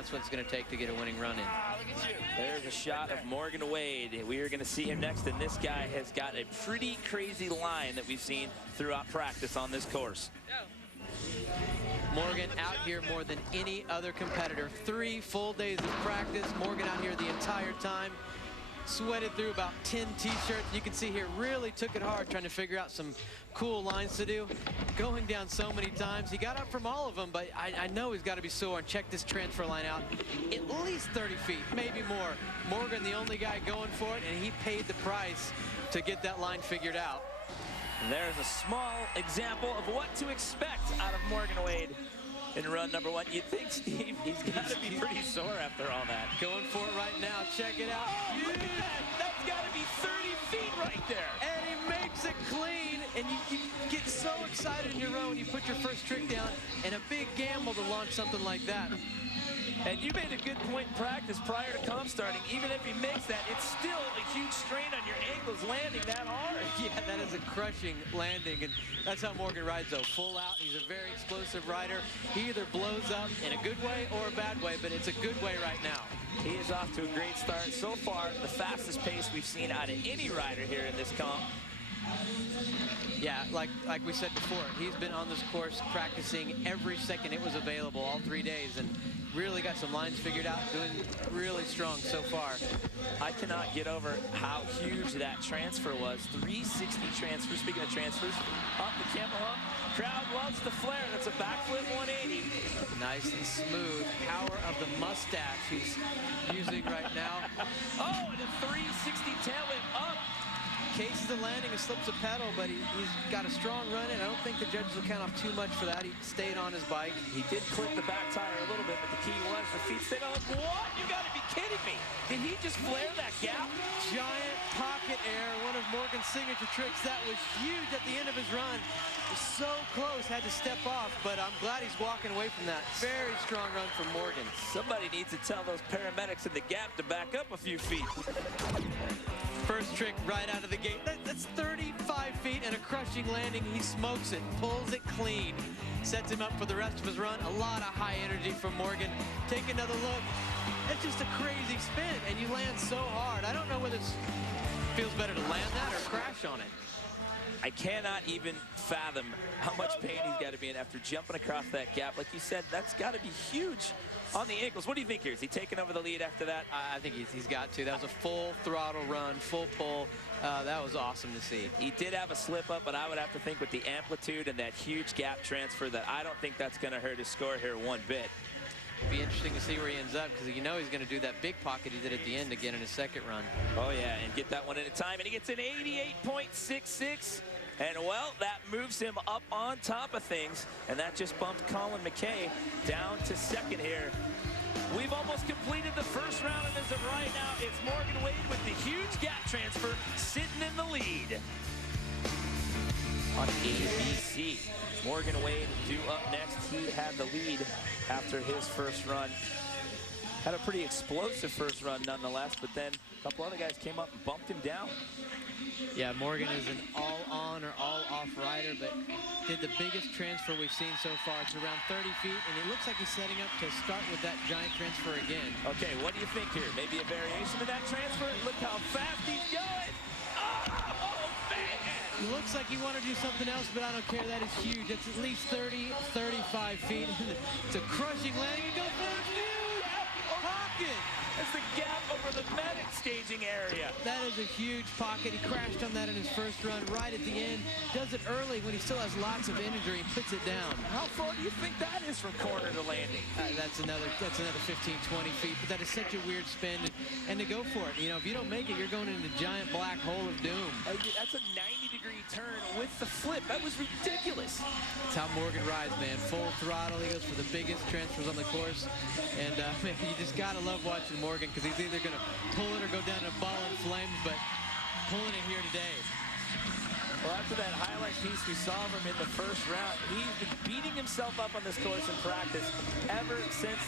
that's what it's going to take to get a winning run in. There's a shot of Morgan Wade. We are going to see him next, and this guy has got a pretty crazy line that we've seen throughout practice on this course. Morgan out here more than any other competitor. 3 full days of practice. Morgan out here the entire time. Sweated through about 10 t-shirts. You can see here really took it hard trying to figure out some cool lines to do. Going down so many times. He got up from all of them, but I know he's got to be sore. And check this transfer line out. At least 30 feet, maybe more. Morgan, the only guy going for it, and he paid the price to get that line figured out. And there's a small example of what to expect out of Morgan Wade in run number 1. You'd think, Steve, he's got to be pretty sore after all that. Going for it right now. Check it out. Oh, look at that. That's got to be 30 feet right there. And he makes it clean. And you get so excited in your run when you put your first trick down. And a big gamble to launch something like that. And you made a good point in practice prior to comp starting. Even if he makes that, it's still a huge strain on your ankles landing that hard. Yeah, that is a crushing landing, and that's how Morgan rides, though. Full out. He's a very explosive rider. He either blows up in a good way or a bad way, but it's a good way right now. He is off to a great start. So far, the fastest pace we've seen out of any rider here in this comp. Yeah, like we said before, he's been on this course practicing every second it was available all 3 days, and really got some lines figured out, doing really strong so far. I cannot get over how huge that transfer was. 360 transfer. Speaking of transfers, up the camel hump. Crowd loves the flare. That's a backflip 180. Nice and smooth. Power of the mustache he's using right now. Oh, and a 360 tail whip up. Cases the landing and slips a pedal, but he's got a strong run in. I don't think the judges will count off too much for that. He stayed on his bike. He did clip the back tire a little bit, but the key was the feet stayed on. What? You got to be kidding me. Did he just flare that gap? Giant pocket air, one of Morgan's signature tricks. That was huge at the end of his run. Was so close, had to step off, but I'm glad he's walking away from that. Very strong run from Morgan. Somebody needs to tell those paramedics in the gap to back up a few feet. First trick right out of the gate. That's 35 feet and a crushing landing. He smokes it, pulls it clean, sets him up for the rest of his run. A lot of high energy from Morgan. Take another look. It's just a crazy spin, and you land so hard. I don't know whether it feels better to land that or crash on it. I cannot even fathom how much pain he's got to be in after jumping across that gap. Like you said, that's got to be huge on the ankles. What do you think here? Is he taking over the lead after that? I think he's got to. That was a full throttle run, full pull. That was awesome to see. He did have a slip up, but I would have to think with the amplitude and that huge gap transfer that I don't think that's going to hurt his score here one bit. It'll be interesting to see where he ends up, because you know he's going to do that big pocket he did at the end again in his second run. Oh yeah, and get that one in a time, and he gets an 88.66. And well, that moves him up on top of things, and that just bumped Colin McKay down to second here. We've almost completed the first round, and as of right now, it's Morgan Wade with the huge gap transfer sitting in the lead on ABC. Morgan Wade due up next. He had the lead after his first run. Had a pretty explosive first run nonetheless, but then a couple other guys came up and bumped him down. Yeah, Morgan is an all-on or all-off rider, but did the biggest transfer we've seen so far. It's around 30 feet, and it looks like he's setting up to start with that giant transfer again. Okay, what do you think here? Maybe a variation of that transfer? Look how fast he's going. Oh, man! Looks like he wanted to do something else, but I don't care. That is huge. It's at least 30, 35 feet. It's a crushing landing. It goes for a huge pocket. That's the gap over the medic staging area. That is a huge pocket. He crashed on that in his first run right at the end. Does it early when he still has lots of energy and puts it down. How far do you think that is from corner to landing? That's another 15, 20 feet. But that is such a weird spin. And to go for it, you know, if you don't make it, you're going into the giant black hole of doom. That's a 90-degree turn with the flip. That was ridiculous. That's how Morgan rides, man. Full throttle. He goes for the biggest transfers on the course. And, man, you just got to love watching Morgan, because he's either going to pull it or go down in a ball in flames, but pulling it here today. Well, after that highlight piece we saw of him in the first round, he's been beating himself up on this course in practice ever since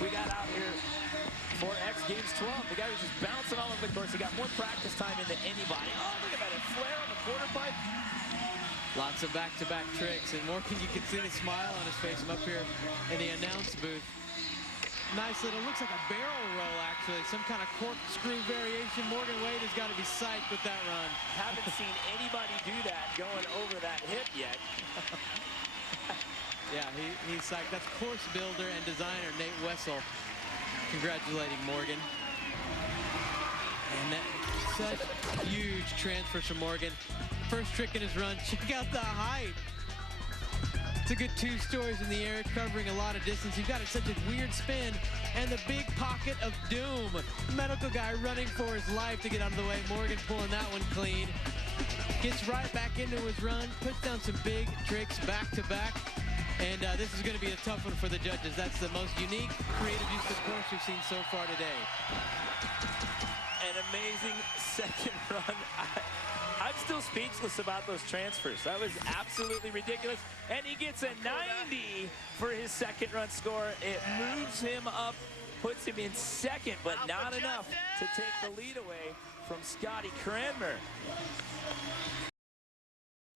we got out here for X Games 12. The guy was just bouncing all over the course. He got more practice time in than anybody. Oh, look at that, a flare on the quarter pipe. Lots of back-to-back tricks, and Morgan, you can see the smile on his face. I'm up here in the announce booth. Nice little, looks like a barrel roll actually, some kind of corkscrew variation. Morgan Wade has got to be psyched with that run. Haven't seen anybody do that going over that hip yet. Yeah, he's psyched. That's course builder and designer Nate Wessel congratulating Morgan. And that such huge transfers from Morgan. First trick in his run. Check out the height. It's a good 2 stories in the air, covering a lot of distance. You've got such a weird spin, and the big pocket of doom. Medical guy running for his life to get out of the way. Morgan pulling that one clean. Gets right back into his run, puts down some big tricks back to back. And this is going to be a tough one for the judges. That's the most unique, creative use of course we've seen so far today. An amazing second run. I'm still speechless about those transfers. That was absolutely ridiculous. And he gets a 90 for his second run score. It moves him up, puts him in second, but not enough to take the lead away from Scotty Cranmer.